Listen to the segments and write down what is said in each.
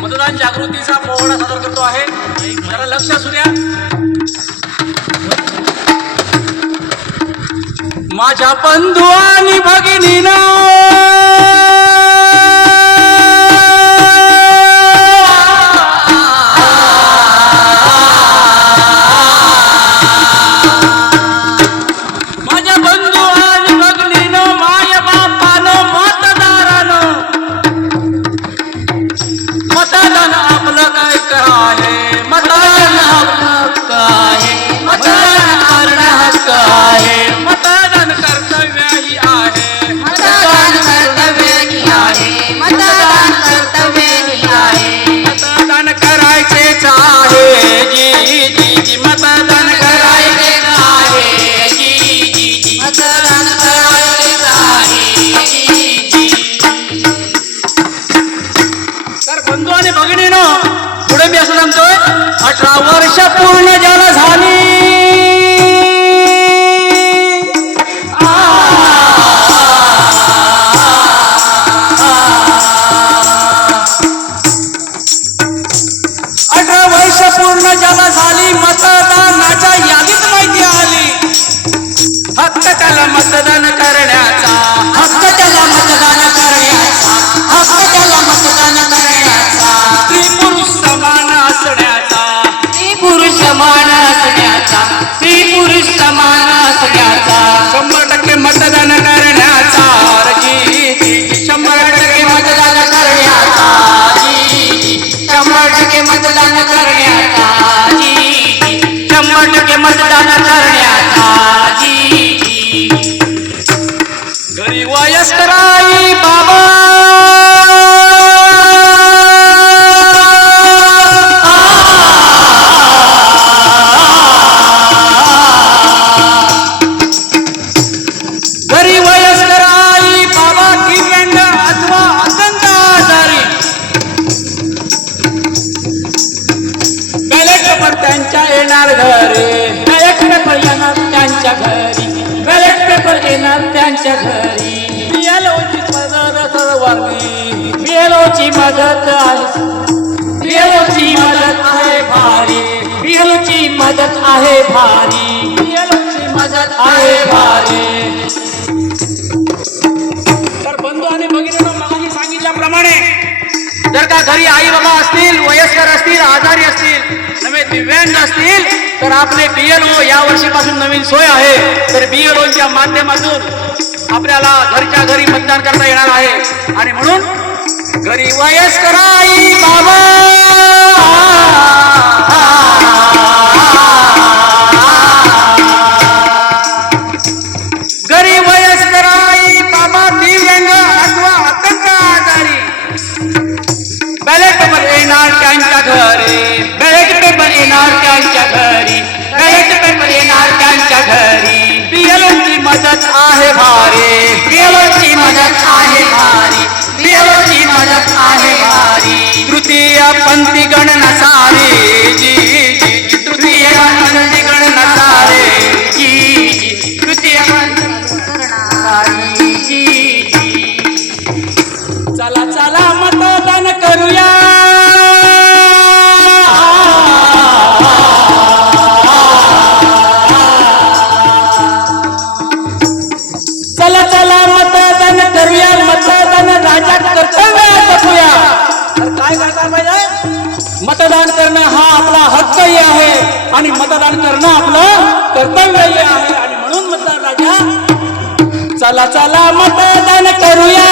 मतदान जागृतीचा पोवाडा सादर करतो आहे. जरा लक्ष असू द्या. माझ्या बंधू आणि भगिनीना अठरा वर्ष पूर्ण ज्याला झाली. अठरा वर्ष पूर्ण ज्याला झाली मतदानाच्या यादीत माहिती आली. फक्त त्याला मतदान करण्याचा पेपर येणार त्यांच्या घरी. बियालोची मदत सर्वांनी बिएलओची मदत आहे. बिएलओची मदत आहे भारी बिएलओची मदत आहे भारी. बिएलओची मदत आहे भारी. तर बंधू आणि भगिनींनो मगाशी सांगितल्याप्रमाणे जर का घरी आई बाबा असतील वयस्कर असतील आजारी असतील नवे दिव्यांग असतील तर आपले बीएलओ या वर्षीपासून नवीन सोय आहे. तर बीएलओच्या माध्यमातून आपल्याला घरच्या घरी मतदान करता येणार आहे. आणि म्हणून घरी वयस्कर आई बाबा! मदत आहे भारी. बिएलओची मदत आहे भारी. बिएलओची मदत मतदान करणं हा आपला हक्कही आहे आणि मतदान करणं आपलं कर्तव्यही आहे आणि म्हणून मतदान राजा चला चला मतदान करूया.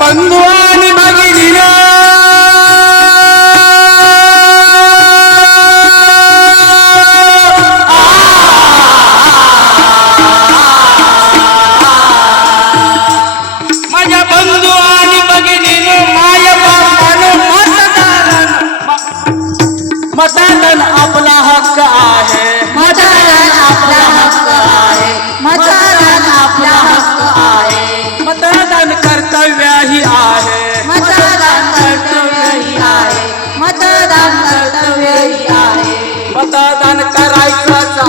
பங்குவானி மகிழினா. मतदान कर्तव्य आहे मतदान करायचं